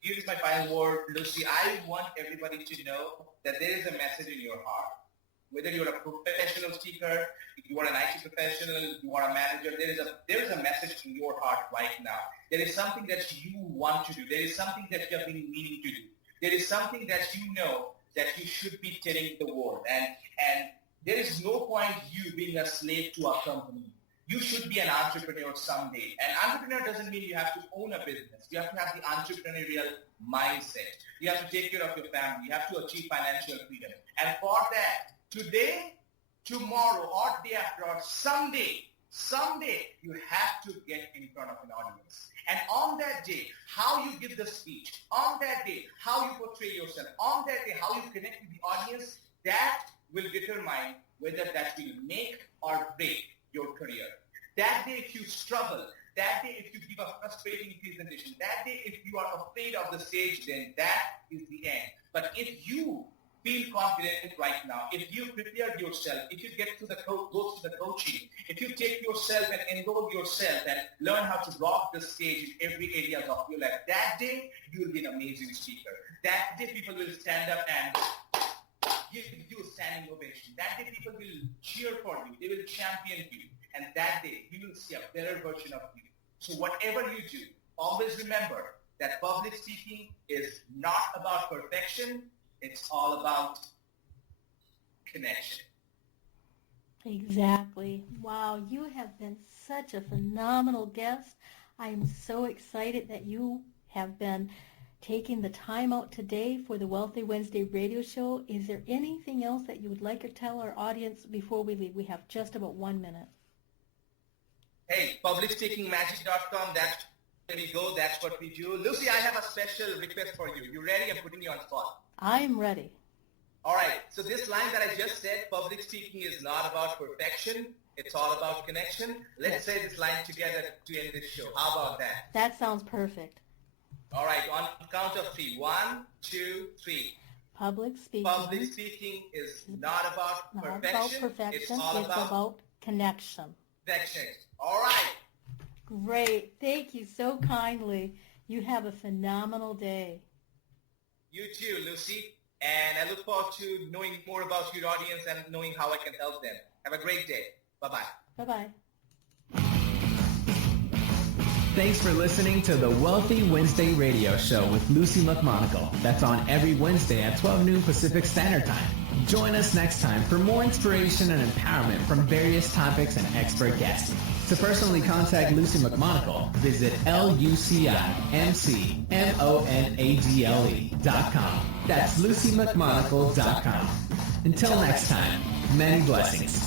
here's my final word, Luci. I want everybody to know that there is a message in your heart. Whether you're a professional speaker, if you are an IT professional, you are a manager, there is a message in your heart right now. There is something that you want to do. There is something that you have been meaning to do. There is something that you know that you should be telling the world. And there is no point you being a slave to a company. You should be an entrepreneur someday. An entrepreneur doesn't mean you have to own a business. You have to have the entrepreneurial mindset. You have to take care of your family. You have to achieve financial freedom. And for that, today, tomorrow, or day after, or someday, you have to get in front of an audience. And on that day, how you give the speech, on that day, how you portray yourself, on that day, how you connect with the audience, that will determine whether that will make or break your career. That day, if you struggle, that day, if you give a frustrating presentation, that day, if you are afraid of the stage, then that is the end. But if you feel confident right now, if you prepare yourself, if you get to go to the coaching, if you take yourself and enroll yourself and learn how to rock the stage in every area of your life, that day, you will be an amazing speaker. That day, people will stand up and give you a standing ovation. That day, people will cheer for you. They will champion you. And that day, you will see a better version of you. So whatever you do, always remember that public speaking is not about perfection. It's all about connection. Exactly. Wow, you have been such a phenomenal guest. I am so excited that you have been taking the time out today for the Wealthy Wednesday radio show. Is there anything else that you would like to tell our audience before we leave? We have just about 1 minute. Hey, publicspeakingmagic.com, that's where we go, that's what we do. Luci, I have a special request for you. You ready? I'm putting you on spot. I'm ready. All right, so this line that I just said, public speaking is not about perfection, it's all about connection. Let's say this line together to end this show. How about that? That sounds perfect. All right, on count of 3. 1, 2, 3. Public speaking. Public speaking is not about perfection. It's all about connection. Connection. All right. Great. Thank you so kindly. You have a phenomenal day. You too, Luci. And I look forward to knowing more about your audience and knowing how I can help them. Have a great day. Bye-bye. Bye-bye. Thanks for listening to the Wealthy Wednesday radio show with Luci McMonagle. That's on every Wednesday at 12 noon Pacific Standard Time. Join us next time for more inspiration and empowerment from various topics and expert guests. To personally contact Luci McMonagle, visit LuciMonagle.com. That's LuciMcMonagle.com. Until next time, many blessings.